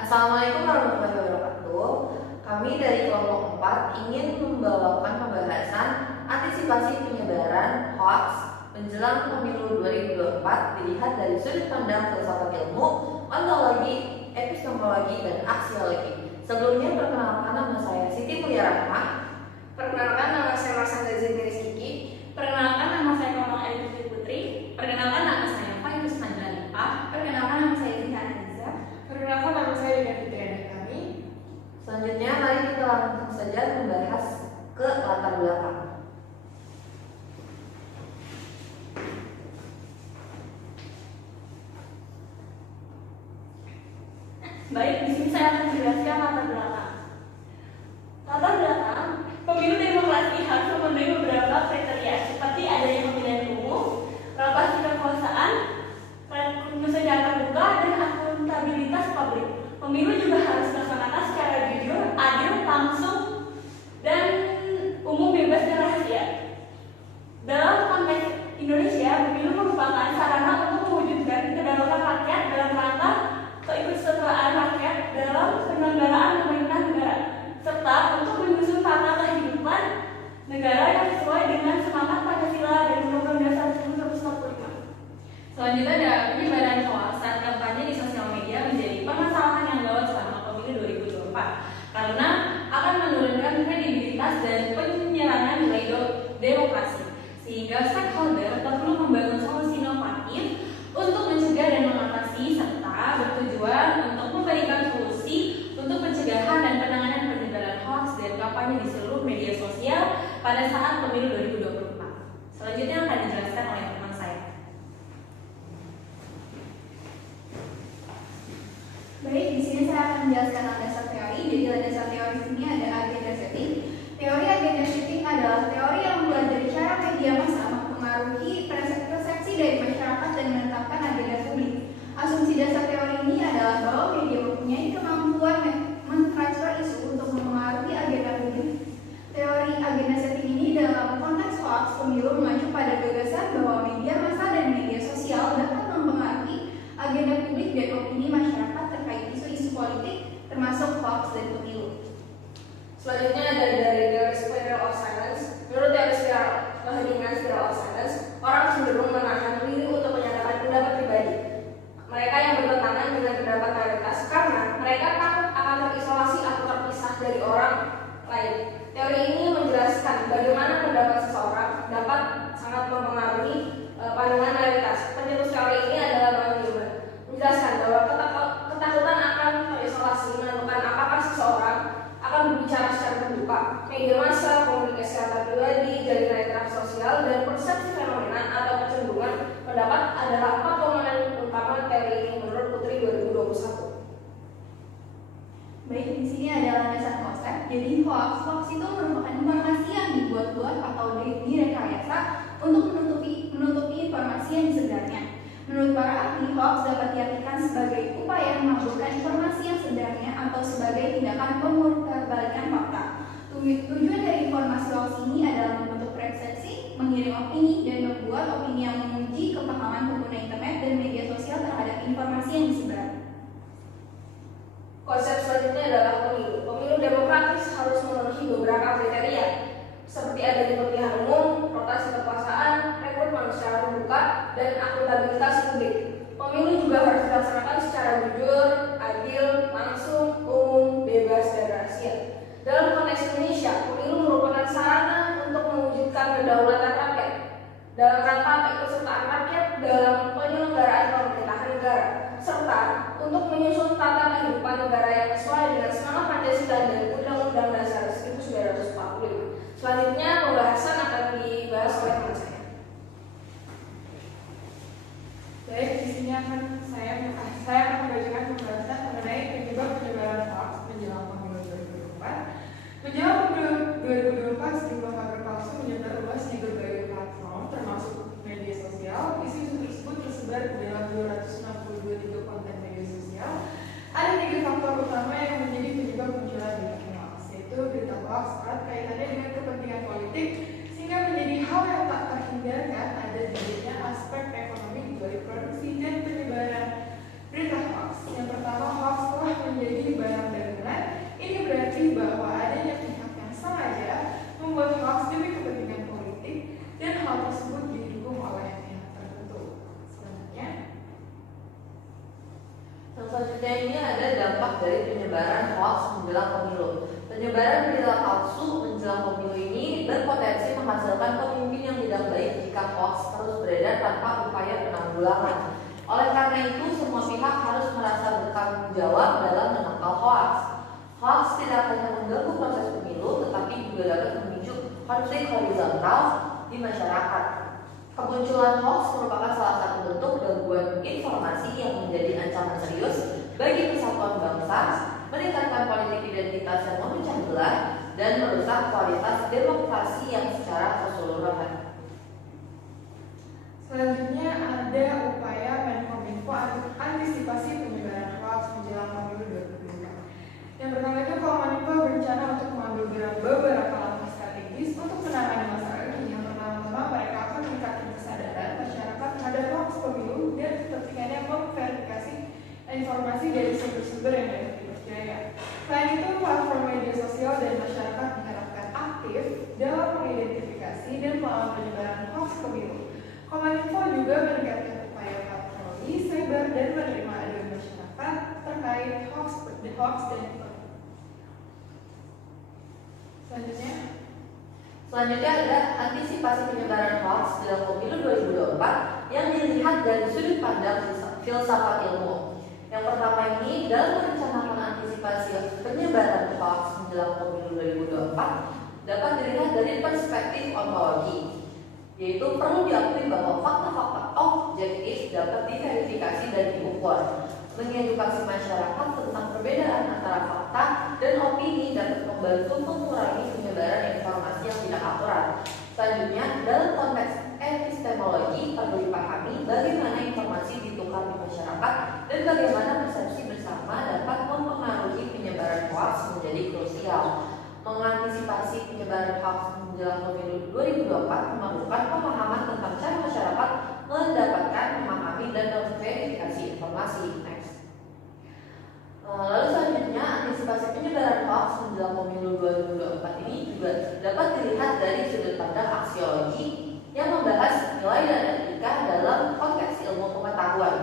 Assalamualaikum warahmatullahi wabarakatuh. Kami dari kelompok 4 ingin membawakan pembahasan antisipasi penyebaran hoax menjelang pemilu 2024 dilihat dari sudut pandang filsafat ilmu, ontologi, epistemologi, dan aksiologi. Sebelumnya perkenalkan, nama saya Siti Mulia Rahma. Perkenalkan, nama saya Marsanda Zendris Kiki. Perkenalkan, nama saya Komang Ayu Putri. Perkenalkan, nama saya Fairuz Najla Lipa. Perkenalkan, nama saya Zita Anissa. Perkenalkan, nama saya Dina Fitriana Kami. Selanjutnya, mari kita langsung saja membahas ke latar belakang. Baik, di sini saya akan menjelaskan latar belakang. Latar belakang, pemilu demokrasi harus memenuhi beberapa kriteria seperti adanya pemilihan umum, rotasi kekuasaan, secara terbuka, dan akuntabilitas publik. Pemilu juga harus dilaksanakan secara jujur, adil, langsung, dan umum, bebas, dan rahasia. Dalam konteks Indonesia, pemilu merupakan sarana untuk mewujudkan kedaulatan rakyat dalam rangka keikutsertaan rakyat dalam penyelenggaraan pemerintahan negara, serta untuk menyusun tata kehidupan negara yang sesuai dengan semangat Pancasila dan Undang-Undang Dasar 1945. Selanjutnya ada penyebaran hoax saat kampanye di sosial media menjadi permasalahan yang gawat selama pemilu 2024 karena akan menurunkan kredibilitas dan penyerangan nilai demokrasi, sehingga stakeholder perlu membangun solusi inovatif untuk mencegah dan mengatasi serta bertujuan untuk memberikan solusi untuk pencegahan dan penanganan penyebaran hoax dan kampanye di seluruh media sosial pada saat pemilu 2024. Selanjutnya akan dijelaskan oleh teman saya. Baik, di sini saya akan menjelaskan landasan teori. Jadi landasan teori di sini ada agenda setting. Teori agenda setting adalah teori yang mempelajari cara media massa mempengaruhi persepsi dari masyarakat dan menetapkan agenda publik. Asumsi dasar teori ini adalah bahwa media mempunyai kemampuan mentransfer isu untuk mempengaruhi agenda publik. Teori agenda setting ini dalam konteks hoax pemilu mengacu pada gagasan bahwa media massa dan media sosial dapat mempengaruhi agenda publik dan opini masyarakat terkait isu-isu politik, termasuk hoax dan pemilu. Selanjutnya ada dari teori spiral of silence. Menurut teori keheningan spiral of silence, orang cenderung menahan diri untuk menyatakan pendapat pribadi mereka yang bertentangan dengan pendapat mayoritas karena mereka takut akan terisolasi atau terpisah dari orang lain. Teori ini menjelaskan bagaimana pendapat seseorang dapat sangat mempengaruhi pandangan mayoritas. Pencetus teori ini adalah Van Neumann. Menjelaskan bahwa ketakutan akan terisolasi menentukan apakah seseorang akan berbicara secara terbuka. Media massa, komunikasi antar pribadi, jaringan interaksi sosial, dan persepsi fenomena atau kecenderungan pendapat adalah 4 komponen utama teori ini menurut Putri 2021. Baik, di sini ada landasan konsep. Jadi hoax itu merupakan informasi yang dibuat-buat atau direkayasa untuk menutupi informasi yang sebenarnya. Menurut para ahli, hoax dapat diartikan sebagai upaya mengaburkan informasi yang sebenarnya atau sebagai tindakan pemutarbalikan fakta. Tujuan dari informasi hoax ini adalah membentuk persepsi, mengirim opini, dan membuat opini yang menguji kepahaman pengguna internet dan media sosial terhadap informasi yang disebar. Konsep selanjutnya adalah pemilu. Pemilu demokratis harus memenuhi beberapa kriteria, seperti adanya pemilihan umum, rotasi kekuasaan, rekrutmen secara terbuka, dan akuntabilitas publik. Pemilu juga harus dilaksanakan secara jujur, adil, langsung, umum, bebas, dan rahasia. Dalam konteks Indonesia, pemilu merupakan sarana untuk mewujudkan kedaulatan rakyat dalam rangka keikutsertaan rakyat dalam penyelenggaraan pemerintahan negara, serta untuk menyusun tata kehidupan negara yang sesuai dengan semangat Pancasila dan Undang-Undang Dasar 1945. Selanjutnya pembahasan akan dibahas oleh teman saya. Baik, di sini saya akan membacakan pembahasan mengenai penyebab penyebaran hoax menjelang pemilu 2024. Menjelang pemilu 2024, sejumlah kabar palsu menyebar luas di berbagai platform, termasuk media sosial. Isu-isu tersebut tersebar di dalam 262 titik konten media sosial. Ada 3 faktor utama yang menjadi penyebab munculnya berita hoax, yaitu berita hoax erat kaitannya dengan kepentingan politik, sehingga menjadi hal yang tak terhindarkan ada jadinya aspek ekonomi dari produksi dan penyebaran berita hoax. Yang pertama, hoax telah menjadi Selanjutnya ini ada dampak dari penyebaran hoax menjelang pemilu. Penyebaran berita palsu menjelang pemilu ini berpotensi menghasilkan pemimpin yang tidak baik jika hoax terus beredar tanpa upaya penanggulangan. Oleh karena itu, semua pihak harus merasa bertanggung jawab dalam menangkal hoax. Hoax tidak hanya mengganggu proses pemilu, tetapi juga dapat memicu konflik horizontal di masyarakat. Kemunculan hoax merupakan salah satu bentuk gangguan informasi yang menjadi ancaman serius bagi persatuan bangsa, meningkatkan politik identitas yang memecah belah, dan merusak kualitas demokrasi yang secara keseluruhan. Selanjutnya ada upaya Menkominfo antisipasi penyebaran hoax menjelang pemilu 2024. Yang pertama itu Kominfo berencana untuk mengambil beberapa langkah strategis untuk menangani masalah ini. Yang pertama mereka akan meningkatkan kesadaran masyarakat terhadap hoax pemilu dan kepentingannya memverifikasi informasi dari sumber-sumber yang dapat dipercaya. Selain itu, platform media sosial dan masyarakat diharapkan aktif dalam mengidentifikasi dan melawan penyebaran hoax pemilu. Kominfo juga meningkatkan upaya patroli cyber dan menerima aduan masyarakat terkait hoax dan Selanjutnya ada antisipasi penyebaran hoax dalam pemilu 2024 yang dilihat dari sudut pandang filsafat ilmu. Yang pertama ini, dalam merencanakan antisipasi penyebaran hoax menjelang pemilu 2024 dapat dilihat dari perspektif ontologi, yaitu perlu diakui bahwa fakta-fakta objektif dapat diverifikasi dan diukur. Mengedukasi masyarakat tentang perbedaan antara fakta dan opini dapat membantu mengurangi penyebaran informasi yang tidak akurat. Selanjutnya, dalam konteks epistemologi perlu dipahami bagaimana informasi ditukar di masyarakat dan bagaimana persepsi bersama dapat mempengaruhi penyebaran hoax menjadi krusial. Mengantisipasi penyebaran hoax menjelang pemilu 2024 memerlukan pemahaman tentang cara masyarakat mendapatkan, memahami, dan memverifikasi informasi. Next. Lalu selanjutnya, antisipasi penyebaran hoax menjelang pemilu 2024 ini juga dapat dilihat dari sudut pandang aksiologi yang membahas nilai dan etika dalam konteks ilmu pengetahuan,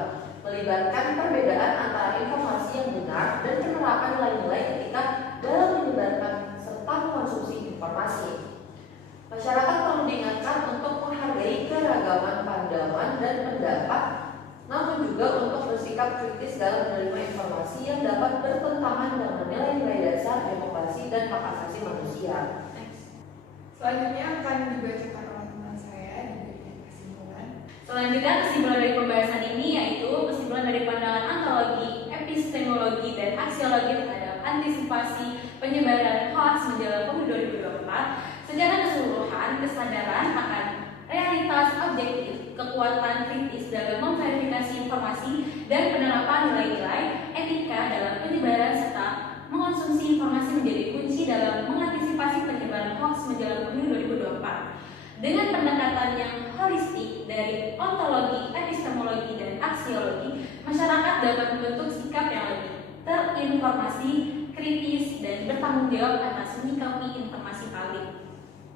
melibatkan perbedaan antara informasi yang benar dan penerapan nilai-nilai etika dalam menyebarkan serta mengonsumsi informasi. Masyarakat perlu diingatkan untuk menghargai keragaman pandangan dan pendapat, namun juga untuk bersikap kritis dalam menerima informasi yang dapat bertentangan dengan nilai-nilai dasar demokrasi dan hak asasi manusia. Selanjutnya akan dibacakan oleh teman saya di bagian kesimpulan. Selanjutnya, kesimpulan dari pembahasan ini yaitu kesimpulan dari pandangan ontologi, epistemologi, dan aksiologi terhadap antisipasi penyebaran hoax menjelang pemilu 2024. Secara keseluruhan, kesadaran akan realitas objektif, kekuatan kritis dalam memverifikasi informasi, dan penerapan nilai-nilai etika dalam penyebaran serta mengonsumsi informasi menjadi kunci dalam mengantisipasi penyebaran hoax menjelang pemilu 2024. Dengan pendekatan yang holistik dari ontologi, epistemologi, dan aksiologi, masyarakat dapat membentuk sikap yang lebih terinformasi, kritis, dan bertanggung jawab atas menyikapi informasi publik.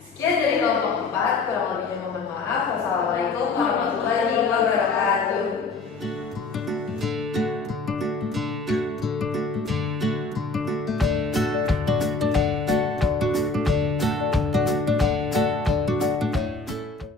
Sekian dari kelompok 4, kurang lebihnya mohon maaf. Wassalamualaikum warahmatullahi wabarakatuh.